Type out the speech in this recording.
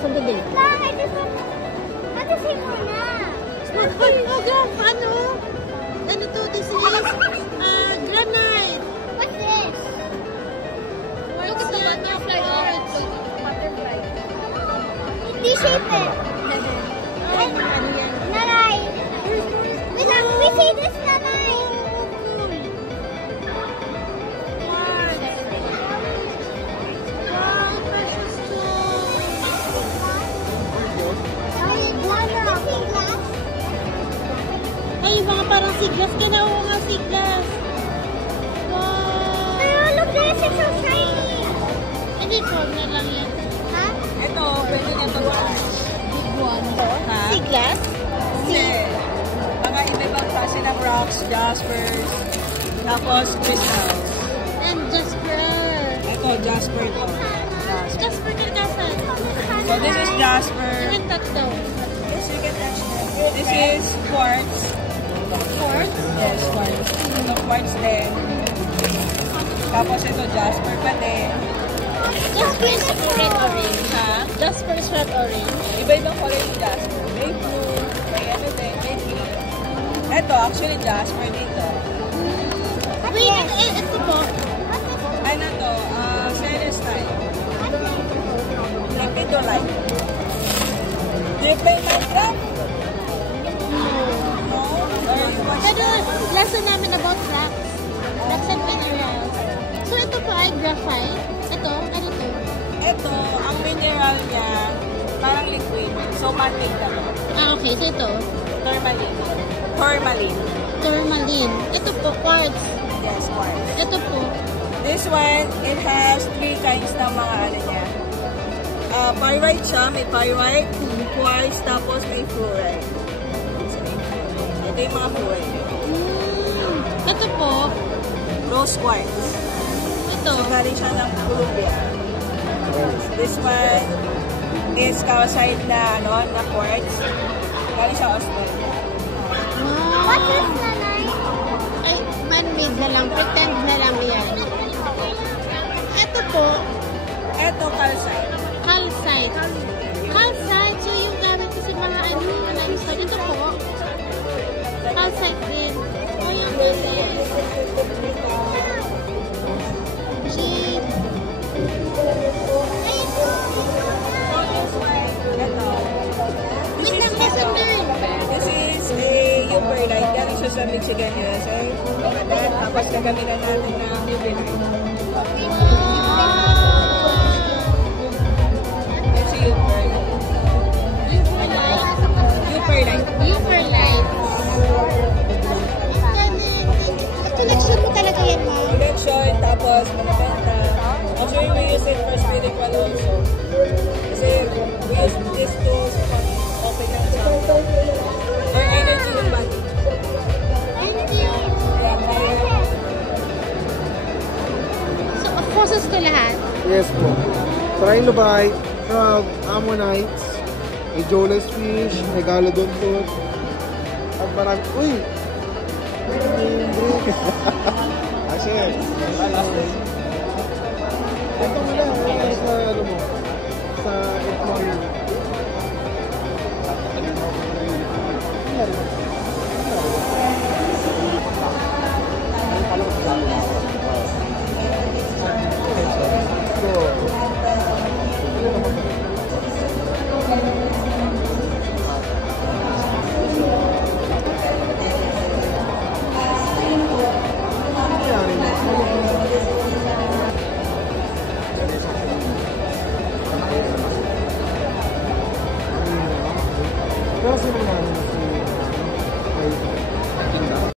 sandali. I just want to say muna. Oh, Graf, ano? Ano to? This is granite. What's this? Look at the butterfly. Butterfly. Hindi shape it. Nanay. We see this, Nanay. Ay, mga parang siglas ka na. Oo nga, siglas. Wow. Pero look, this is so shiny. Hindi, corn na lang yan. Ha? Ito, pwede na ito watch. Big one. Ha? Siglas? Kasi, mga iba-ibang klase ng rocks, jaspers, tapos crystals. And Jasper. Ito, jasper to. Jasper Kirgasan. So, this is jasper. You can touch daw. Yes, you can touch them. This is quartz. Quartz? Yes, quartz. Ito, quartz din. Tapos ito, jasper pa din. Jasper is red orange, ha? Jasper is red orange. Iba-ibang color yung jasper. May blue, may ano din, may green. Ito, actually jasper dito. Wait, ito po. Ano to? Celestine. Lepidolite. Do you play Minecraft? No? Pero, lesson namin about rocks. Rocks and minerals. So, ito po ay graphite. Ito, ano to? Ito, ang mineral niya, parang liquid. So, matig na to. Ah, okay. So, ito. Tourmaline. Tourmaline. Tourmaline. Ito po, quartz. Yes, quartz. Ito po. This one, it has 3 kinds ng mga ano niya. Pyrite siya, may pyrite, quartz, tapos may fluorite. Ito yung mga fluorite. Ito po. Rose quartz. Ito. So, galing siya ng Colombia. This one is calcite na, ano, na quartz. Galing siya Australia. Wow. What's this, Nanay? Ay, man-made na lang. Pretend na lang yan. Ito po. Ito, calcite. Calcite. Calcite. So, yung gamit ko sa mga ano, limestone. Ito po. Calcite din. Ay, ang galing. Jeep. Wait lang, lesson learned. This is a Uberlite. Galing siya sa Michigan, USA. Tapos nagamitan natin ng Uberlite. This is Uberlite. Uberlite. Uberlite. Collection mo talaga yan, ma? Collection, tapos binibenta. Actually, we use it for spiritual also. Kasi we use these tools for open ng chakra. Or energy ng body. So, process ko lahat? Yes po. Trilobite, crab, ammonites, may jawless fish, may galodon food, at marami. Uy! Actually,